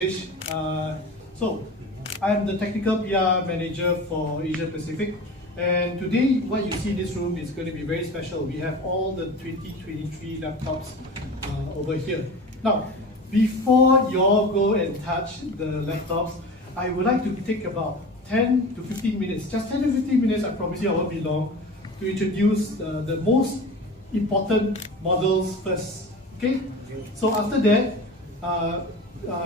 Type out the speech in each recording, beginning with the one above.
So, I'm the technical PR manager for Asia Pacific, and today what you see in this room is going to be very special. We have all the 2023 laptops over here. Now, before you all go and touch the laptops, I would like to take about 10 to 15 minutes, just 10 to 15 minutes, I promise you I won't be long, to introduce the most important models first. Okay? So after that,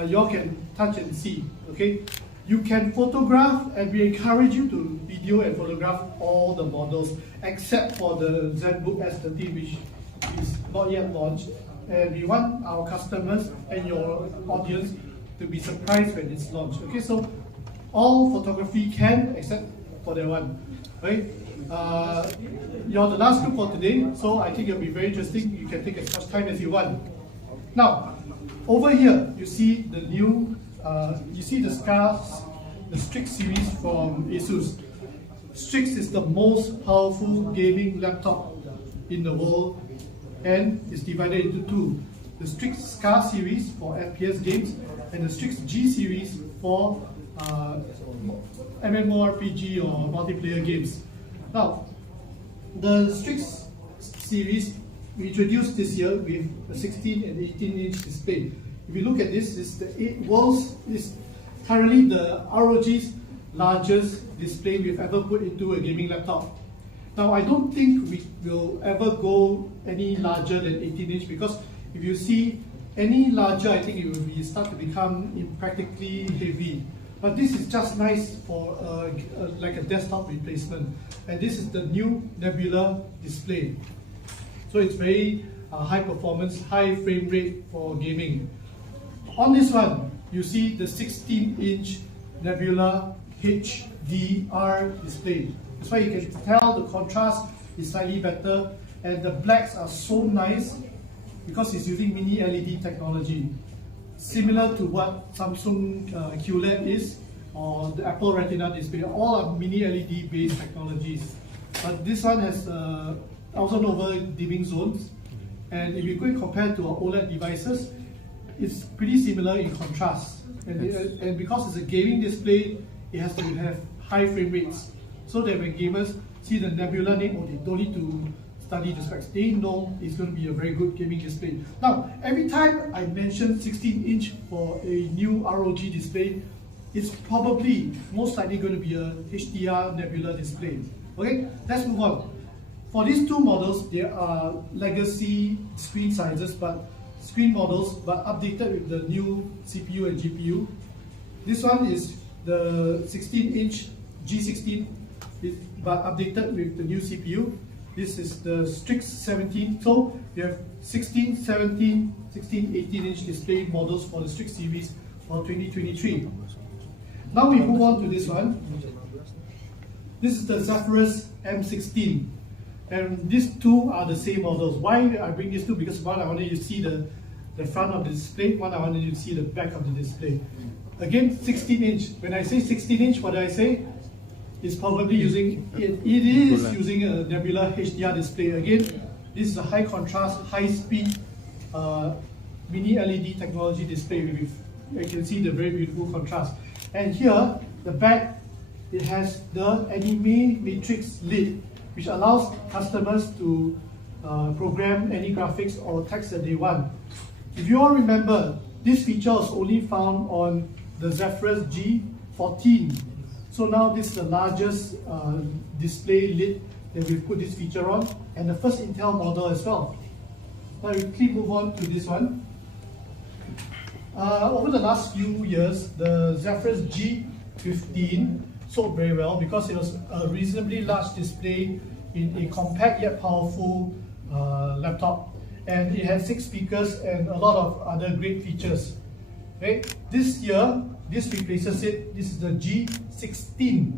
you all can touch and see. Okay, you can photograph, and we encourage you to video and photograph all the models except for the ZBook S30, which is not yet launched, and we want our customers and your audience to be surprised when it's launched. Okay, so all photography can except for that one. Right? You're the last group for today, so I think it'll be very interesting. You can take as much time as you want. Now, over here, you see the new, you see the Strix series from ASUS. Strix is the most powerful gaming laptop in the world, and it's divided into two. The Strix Scar series for FPS games, and the Strix G series for MMORPG or multiplayer games. Now, the Strix series we introduced this year with a 16 and 18-inch display. If you look at this, it's is currently the ROG's largest display we've ever put into a gaming laptop. Now, I don't think we will ever go any larger than 18-inch, because if you see any larger, I think it will start to become impractically heavy. But this is just nice for like a desktop replacement. And this is the new Nebula display. So it's very high performance, high frame rate for gaming. On this one, you see the 16-inch Nebula HDR display. That's why you can tell the contrast is slightly better, and the blacks are so nice because it's using mini LED technology, similar to what Samsung QLED is, or the Apple Retina display. All are mini LED based technologies. But this one has 1000 over dimming zones, and if you go and compare to our OLED devices, it's pretty similar in contrast. And because it's a gaming display, it has to have high frame rates, so that when gamers see the Nebula name, they don't need to study the specs. They know it's going to be a very good gaming display. Now, every time I mention 16-inch for a new ROG display, it's probably most likely going to be a HDR Nebula display. Okay, let's move on. For these two models, there are legacy screen sizes, but screen models, but updated with the new CPU and GPU. This one is the 16-inch G16, but updated with the new CPU. This is the Strix 17. So we have 16, 17, 16, 18-inch display models for the Strix series for 2023. Now we move on to this one. This is the Zephyrus M16. And these two are the same models. Why I bring these two? Because one, I wanted you to see the front of the display, one I wanted you to see the back of the display. Again, 16-inch. When I say 16-inch, what do I say? It's probably using, it is using a Nebula HDR display. Again, this is a high contrast, high speed mini LED technology display. You can see the very beautiful contrast. And here, the back, it has the anime matrix lid, which allows customers to program any graphics or text that they want. If you all remember, this feature was only found on the Zephyrus G14. So now this is the largest display lid that we've put this feature on, and the first Intel model as well. Now we quickly move on to this one. Over the last few years, the Zephyrus G15 sold very well because it was a reasonably large display in a compact yet powerful laptop, and it had 6 speakers and a lot of other great features. Okay? This year, this replaces it. This is the G16.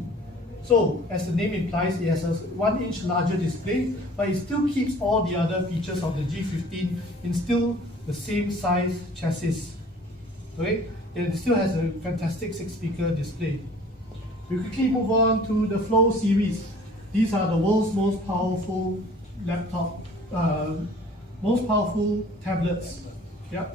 So, as the name implies, it has a 1-inch larger display, but it still keeps all the other features of the G15 in still the same size chassis. Okay? And it still has a fantastic 6-speaker display. We quickly move on to the Flow series. These are the world's most powerful most powerful tablets. Yeah.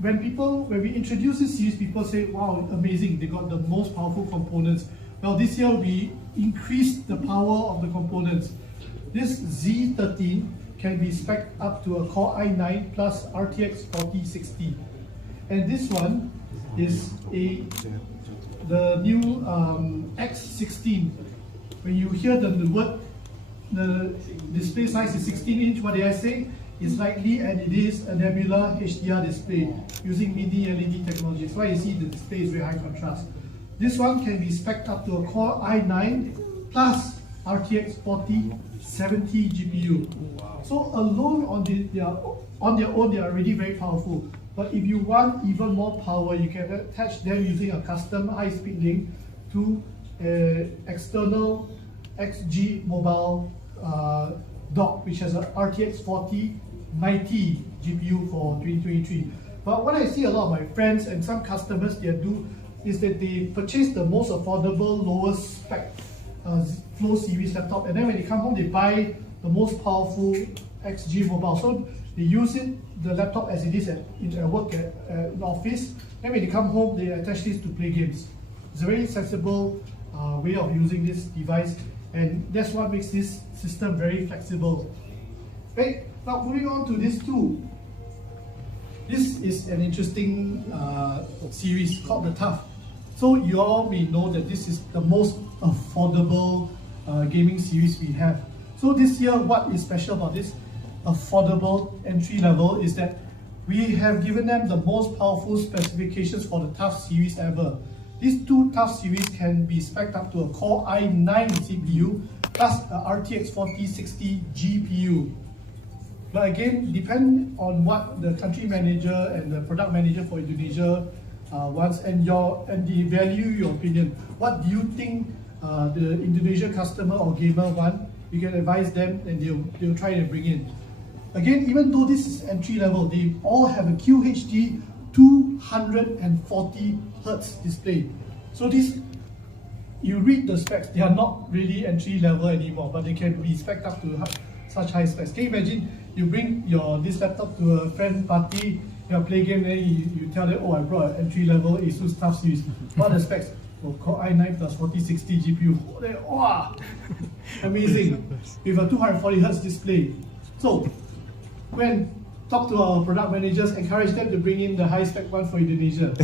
when we introduce this series, people say, wow, amazing, they got the most powerful components. Well, this year we increased the power of the components. This Z13 can be spec'd up to a Core i9 plus RTX 4060. And this one is the new X16. When you hear the word, the display size is 16 inch, what did I say? It's likely, and it is, a Nebula HDR display using mini LED technology. That's why you see the display is very high contrast. This one can be spec'd up to a Core i9 plus RTX 4070 GPU. So alone on their own, they are already very powerful. But if you want even more power, you can attach them using a custom high-speed link to an external XG mobile dock, which has a RTX 4090 GPU for 2023. But what I see a lot of my friends and some customers they do is that they purchase the most affordable, lowest spec Flow series laptop, and then when they come home, they buy the most powerful XG mobile. So they use it, the laptop as it is at work at office. Then when they come home, they attach this to play games. It's a very sensible way of using this device, and that's what makes this system very flexible. Right, now moving on to this tool. This is an interesting series called the Tough. So you all may know that this is the most affordable gaming series we have. So this year, what is special about this affordable entry level is that we have given them the most powerful specifications for the Tough series ever. These two Tough series can be spec'd up to a Core i9 CPU plus a RTX 4060 GPU. But again, depend on what the country manager and the product manager for Indonesia wants, and they value your opinion. What do you think the Indonesian customer or gamer want? You can advise them, and they'll try and bring in. Again, even though this is entry level, they all have a QHD 240 Hz display. So this, you read the specs, they are not really entry level anymore, but they can be spec'd up to such high specs. Can you imagine you bring this laptop to a friend party, you play game, then you tell them, oh, I brought an entry level ASUS Tough series. What are the specs? Oh, Core i9 plus 4060 GPU. Oh, wow, amazing. With a 240 Hz display. So, when talk to our product managers, encourage them to bring in the high spec one for Indonesia.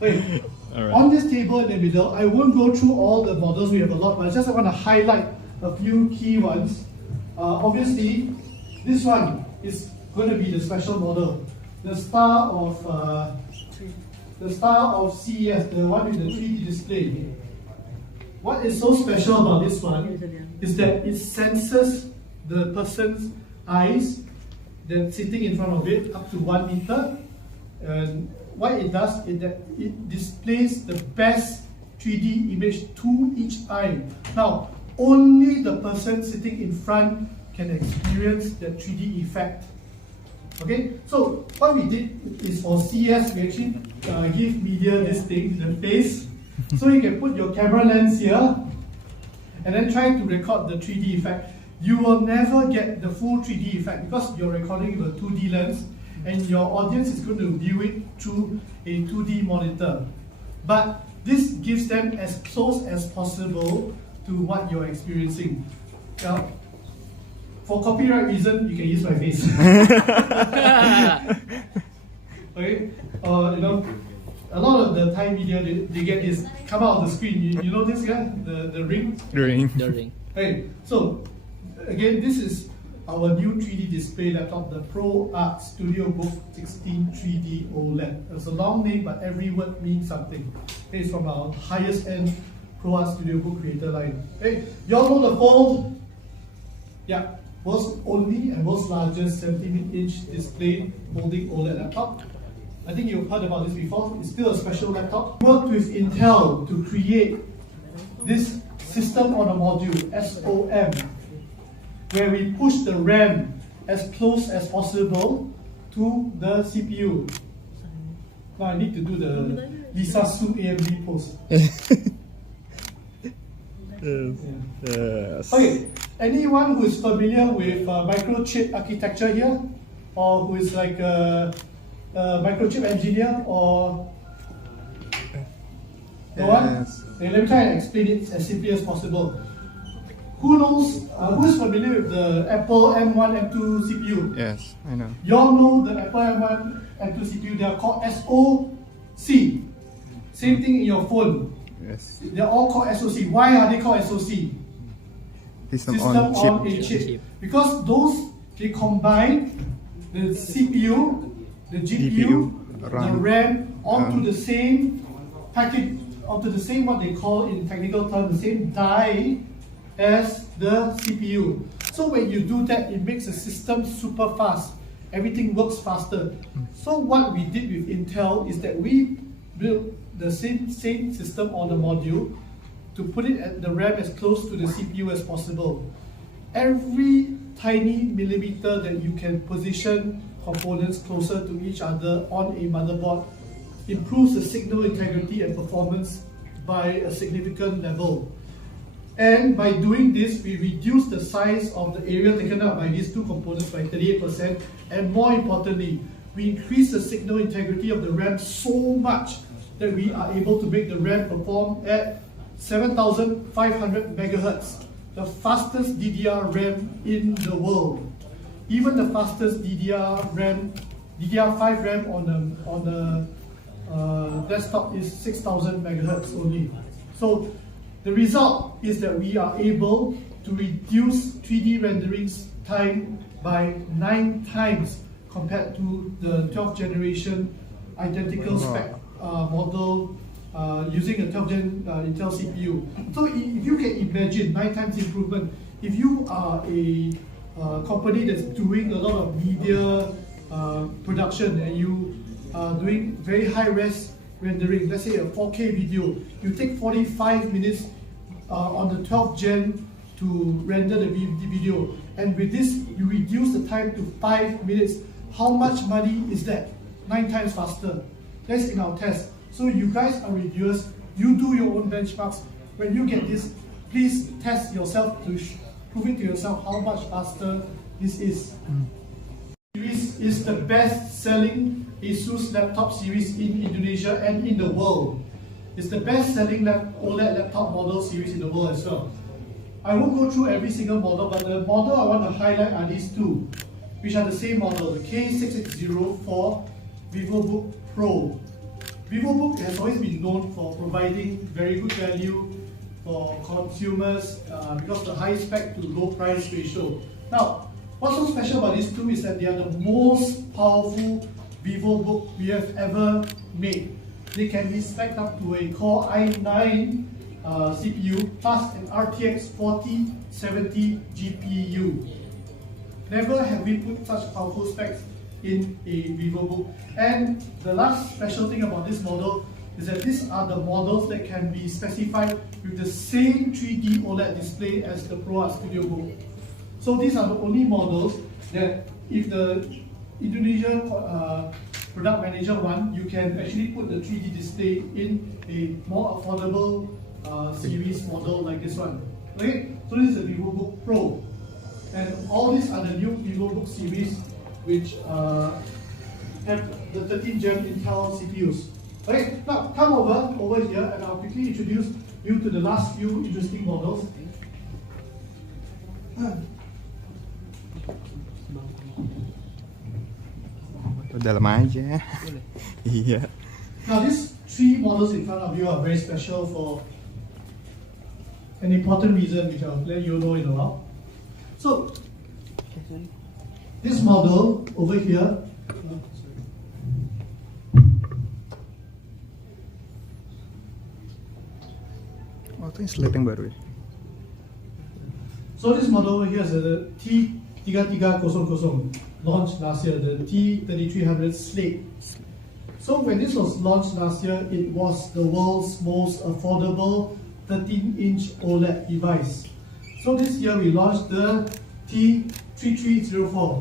Okay. Right. On this table in the middle, I won't go through all the models, we have a lot, but I just want to highlight a few key ones. Obviously, this one is going to be the special model. The star of CES, the one with the 3D display. What is so special about this one is that it senses the person's eyes that's sitting in front of it up to 1 meter. And what it does is that it displays the best 3D image to each eye. Now, only the person sitting in front can experience that 3D effect. Okay, so what we did is for CES, we actually give media this thing, the face. So you can put your camera lens here and then try to record the 3D effect. You will never get the full 3D effect because you're recording with a 2D lens and your audience is going to view it through a 2D monitor. But this gives them as close as possible to what you're experiencing. Now, for copyright reason, you can use my face. Okay, a lot of the Thai media they get this come out of the screen. You know this guy, the ring. The ring. Okay, so again, this is our new 3D display laptop, the ProArt Studio Book 16 3D OLED. It's a long name, but every word means something. Okay, it's from our highest end ProArt Studio Book creator line. Hey, you all know the fold? Yeah. World's only and world's largest 17-inch display folding OLED laptop. I think you've heard about this before. It's still a special laptop. Worked with Intel to create this system on a module, SOM, where we push the RAM as close as possible to the CPU. Now I need to do the Lisa Su AMD pose. Yes. Okay, anyone who is familiar with microchip architecture here, or who is like microchip engineer or the one? Okay, let me try and explain it as simply as possible. Who knows, who is familiar with the Apple M1, M2 CPU? Yes, I know. You all know the Apple M1, M2 CPU, they are called SoC. Same thing in your phone. Yes. They are all called SoC. Why are they called SoC? System on a chip. Because those, they combine the CPU, the GPU, the RAM onto the same package, onto the same, what they call in technical terms, the same die as the CPU. So when you do that, it makes the system super fast. Everything works faster. So what we did with Intel is that we built the same system on the module to put it at the RAM as close to the CPU as possible. Every tiny millimeter that you can position components closer to each other on a motherboard improves the signal integrity and performance by a significant level. And by doing this, we reduce the size of the area taken up by these two components by 38%, and more importantly, we increase the signal integrity of the RAM so much that we are able to make the RAM perform at 7,500 MHz, the fastest DDR RAM in the world. Even the fastest DDR5 RAM on the desktop is 6,000 MHz only. So the result is that we are able to reduce 3D rendering time by 9 times compared to the 12th generation identical spec model using a 12th gen Intel CPU. So if you can imagine 9 times improvement, if you are a company that's doing a lot of media production and you are doing very high-res rendering, let's say a 4K video, you take 45 minutes on the 12th gen to render the video, and with this you reduce the time to 5 minutes. How much money is that? 9 times faster. That's in our test. So you guys are reviewers, you do your own benchmarks. When you get this, please test yourself to prove it to yourself how much faster this is. Series is the best-selling ASUS laptop series in Indonesia and in the world. It's the best-selling OLED laptop model series in the world as well. I won't go through every single model, but the model I want to highlight are these two, which are the same model, the K660 VivoBook Pro. VivoBook has always been known for providing very good value for consumers because of the high spec to low price ratio. Now, what's so special about these two is that they are the most powerful VivoBook we have ever made. They can be spec'd up to a Core i9 CPU plus an RTX 4070 GPU. Never have we put such powerful specs in a VivoBook. And the last special thing about this model is that these are the models that can be specified with the same 3D OLED display as the Pro Art Studio Book. So these are the only models that if the Indonesia product manager want, you can actually put the 3D display in a more affordable series model like this one. Okay, so this is the VivoBook Pro, and all these are the new VivoBook series which have the 13th gen Intel CPUs. Okay, now come over here, and I'll quickly introduce you to the last few interesting models. Dalam aja. Iya. Now these 3 models in front of you are very special for an important reason, which I'll let you know in a while. So this model over here itu slide yang baru ya. So this model over here is the T3300 launched last year, the T3300 Slate. So when this was launched last year, it was the world's most affordable 13-inch OLED device. So this year we launched the T3304.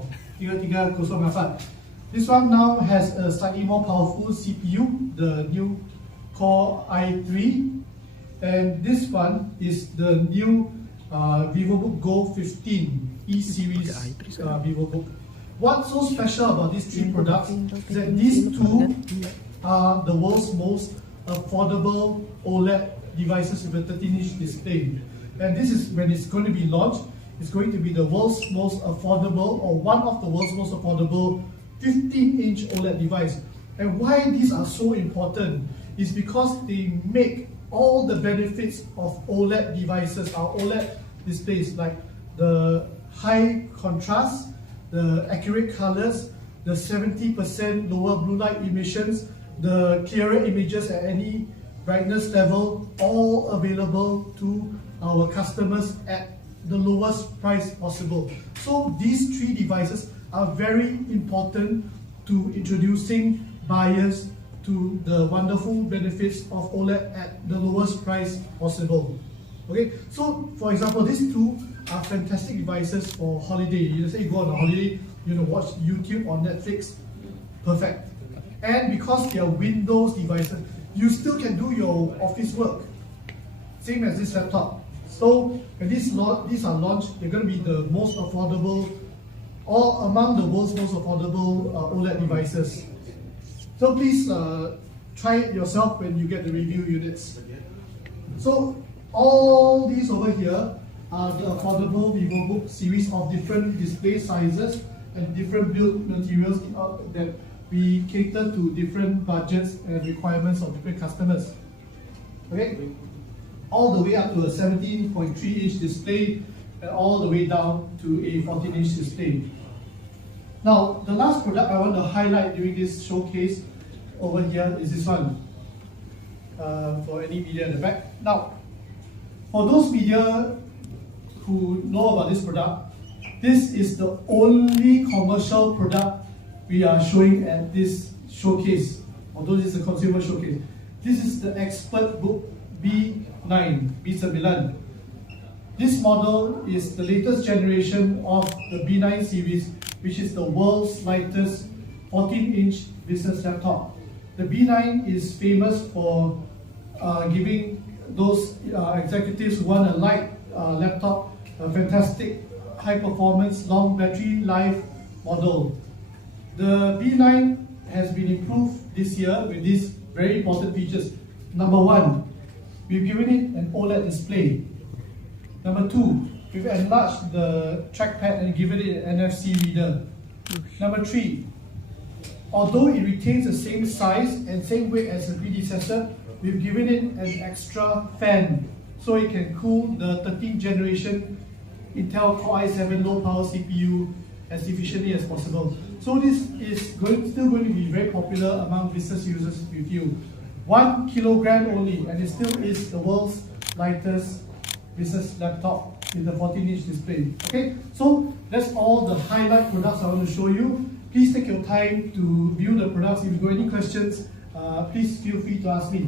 This one now has a slightly more powerful CPU, the new Core i3, and this one is the new VivoBook Go 15 E-series VivoBook. What's so special about these three products is that these two are the world's most affordable OLED devices with a 13-inch display. And this is when it's going to be launched, it's going to be the world's most affordable, or one of the world's most affordable 15-inch OLED device. And why these are so important is because they make all the benefits of OLED devices, our OLED displays, like the high contrast, the accurate colors, the 70% lower blue light emissions, the clearer images at any brightness level, all available to our customers at the lowest price possible. So these three devices are very important to introducing buyers to the wonderful benefits of OLED at the lowest price possible. Okay, so for example, these two are fantastic devices for holiday. You say you go on a holiday, you know, watch YouTube or Netflix, perfect. And because they are Windows devices, you still can do your office work, same as this laptop. So when these are launched, they're going to be the most affordable, or among the world's most affordable OLED devices. So please try it yourself when you get the review units. So all these over here are the affordable VivoBook series of different display sizes and different build materials that we cater to different budgets and requirements of different customers. Okay, all the way up to a 17.3-inch display and all the way down to a 14-inch display. Now, the last product I want to highlight during this showcase over here is this one, for any media in the back. Now, for those media who know about this product, this is the only commercial product we are showing at this showcase, although this is a consumer showcase. This is the ExpertBook B9, B9. This model is the latest generation of the B9 series, which is the world's lightest 14-inch business laptop. The B9 is famous for giving those executives who want a light laptop a fantastic high performance, long battery life model. The B9 has been improved this year with these very important features. Number one, we've given it an OLED display. Number two, we've enlarged the trackpad and given it an NFC reader. Number three, although it retains the same size and same weight as the predecessor, we've given it an extra fan so it can cool the 13th generation Intel Core i7 low power CPU as efficiently as possible. So this is still going to be very popular among business users with you. 1 kilogram only, and it still is the world's lightest business laptop with the 14-inch display. Okay, so that's all the highlight products I want to show you. Please take your time to view the products. If you've got any questions, please feel free to ask me.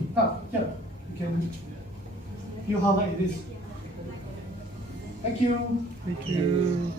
Yeah, you can view how light it is. Thank you. Thank you.